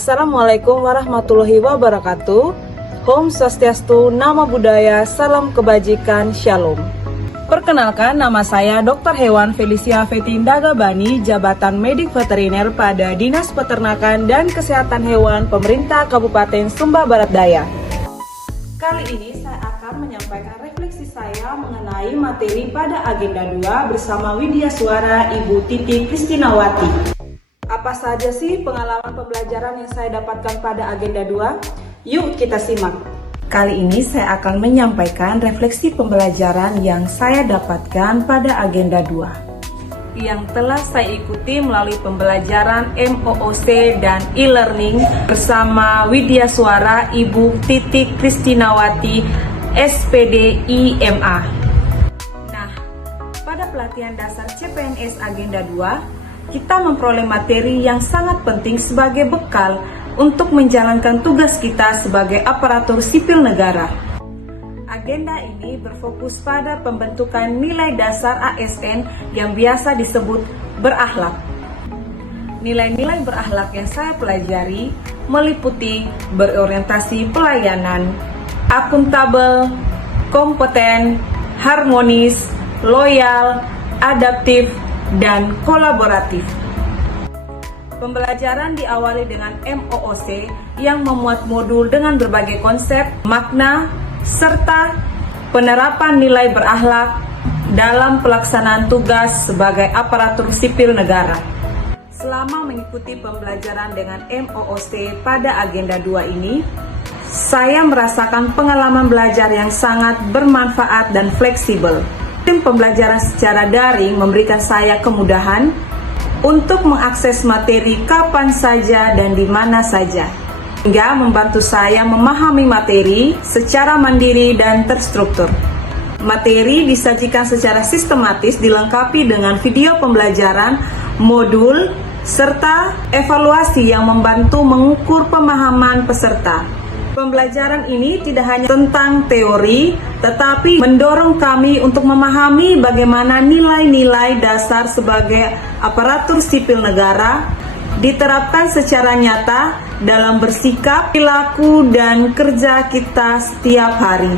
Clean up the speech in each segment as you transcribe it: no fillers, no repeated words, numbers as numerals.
Assalamualaikum warahmatullahi wabarakatuh. Om Swastiastu, Namo Buddhaya, Salam Kebajikan, Shalom. Perkenalkan, nama saya Dr. Hewan Felicia Fetindaga Bani, Jabatan Medik Veteriner pada Dinas Peternakan dan Kesehatan Hewan Pemerintah Kabupaten Sumba Barat Daya. Kali ini saya akan menyampaikan refleksi saya mengenai materi pada agenda 2 bersama Widya Suara Ibu Titi Kristinawati. Apa saja sih pengalaman pembelajaran yang saya dapatkan pada agenda 2? Yuk kita simak. Kali ini saya akan menyampaikan refleksi pembelajaran yang saya dapatkan pada agenda 2 yang telah saya ikuti melalui pembelajaran MOOC dan e-learning bersama Widya Suara Ibu Titi Kristinawati SPD IMA. Nah, pada pelatihan dasar CPNS agenda 2 kita memperoleh materi yang sangat penting sebagai bekal untuk menjalankan tugas kita sebagai aparatur sipil negara. Agenda ini berfokus pada pembentukan nilai dasar ASN yang biasa disebut berakhlak. Nilai-nilai berakhlak yang saya pelajari meliputi berorientasi pelayanan, akuntabel, kompeten, harmonis, loyal, adaptif, dan kolaboratif. Pembelajaran diawali dengan MOOC yang memuat modul dengan berbagai konsep, makna, serta penerapan nilai berakhlak dalam pelaksanaan tugas sebagai aparatur sipil negara. Selama mengikuti pembelajaran dengan MOOC pada agenda 2 ini, saya merasakan pengalaman belajar yang sangat bermanfaat dan fleksibel. Tim pembelajaran secara daring memberikan saya kemudahan untuk mengakses materi kapan saja dan di mana saja, hingga membantu saya memahami materi secara mandiri dan terstruktur. Materi disajikan secara sistematis dilengkapi dengan video pembelajaran, modul, serta evaluasi yang membantu mengukur pemahaman peserta. Pembelajaran ini tidak hanya tentang teori, tetapi mendorong kami untuk memahami bagaimana nilai-nilai dasar sebagai aparatur sipil negara diterapkan secara nyata dalam bersikap, perilaku, dan kerja kita setiap hari.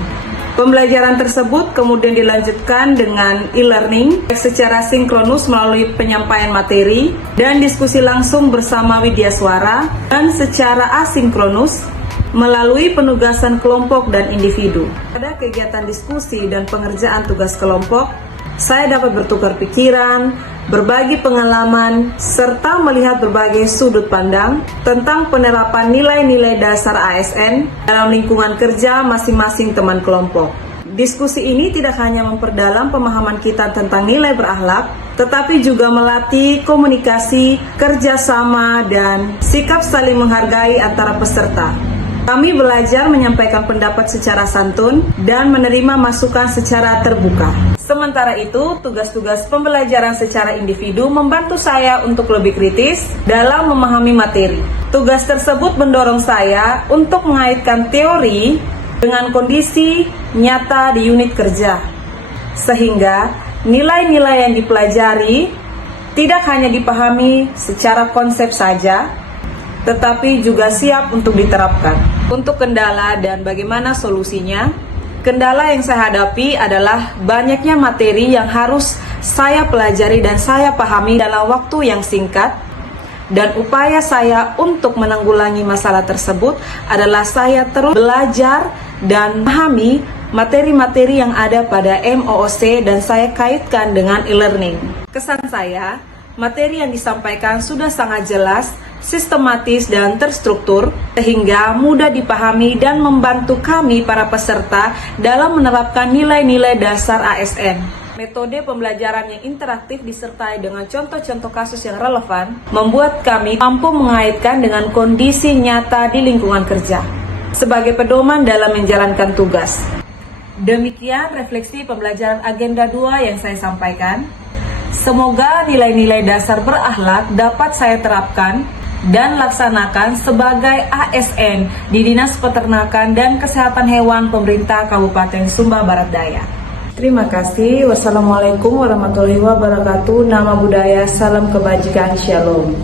Pembelajaran tersebut kemudian dilanjutkan dengan e-learning secara sinkronus melalui penyampaian materi dan diskusi langsung bersama Widya Suara, dan secara asinkronus melalui penugasan kelompok dan individu. Pada kegiatan diskusi dan pengerjaan tugas kelompok, saya dapat bertukar pikiran, berbagi pengalaman, serta melihat berbagai sudut pandang tentang penerapan nilai-nilai dasar ASN dalam lingkungan kerja masing-masing teman kelompok. Diskusi ini tidak hanya memperdalam pemahaman kita tentang nilai berakhlak, tetapi juga melatih komunikasi, kerjasama, dan sikap saling menghargai antara peserta. Kami belajar menyampaikan pendapat secara santun dan menerima masukan secara terbuka. Sementara itu, tugas-tugas pembelajaran secara individu membantu saya untuk lebih kritis dalam memahami materi. Tugas tersebut mendorong saya untuk mengaitkan teori dengan kondisi nyata di unit kerja, sehingga nilai-nilai yang dipelajari tidak hanya dipahami secara konsep saja, tetapi juga siap untuk diterapkan. Untuk kendala dan bagaimana solusinya, kendala yang saya hadapi adalah banyaknya materi yang harus saya pelajari dan saya pahami dalam waktu yang singkat, dan upaya saya untuk menanggulangi masalah tersebut adalah saya terus belajar dan memahami materi-materi yang ada pada MOOC dan saya kaitkan dengan e-learning. Kesan saya, materi yang disampaikan sudah sangat jelas, sistematis, dan terstruktur, sehingga mudah dipahami dan membantu kami para peserta dalam menerapkan nilai-nilai dasar ASN. Metode pembelajaran yang interaktif disertai dengan contoh-contoh kasus yang relevan membuat kami mampu mengaitkan dengan kondisi nyata di lingkungan kerja sebagai pedoman dalam menjalankan tugas. Demikian refleksi pembelajaran agenda 2 yang saya sampaikan. Semoga nilai-nilai dasar berakhlak dapat saya terapkan dan laksanakan sebagai ASN di Dinas Peternakan dan Kesehatan Hewan Pemerintah Kabupaten Sumba Barat Daya. Terima kasih. Wassalamualaikum warahmatullahi wabarakatuh. Namo Buddhaya, salam kebajikan, shalom.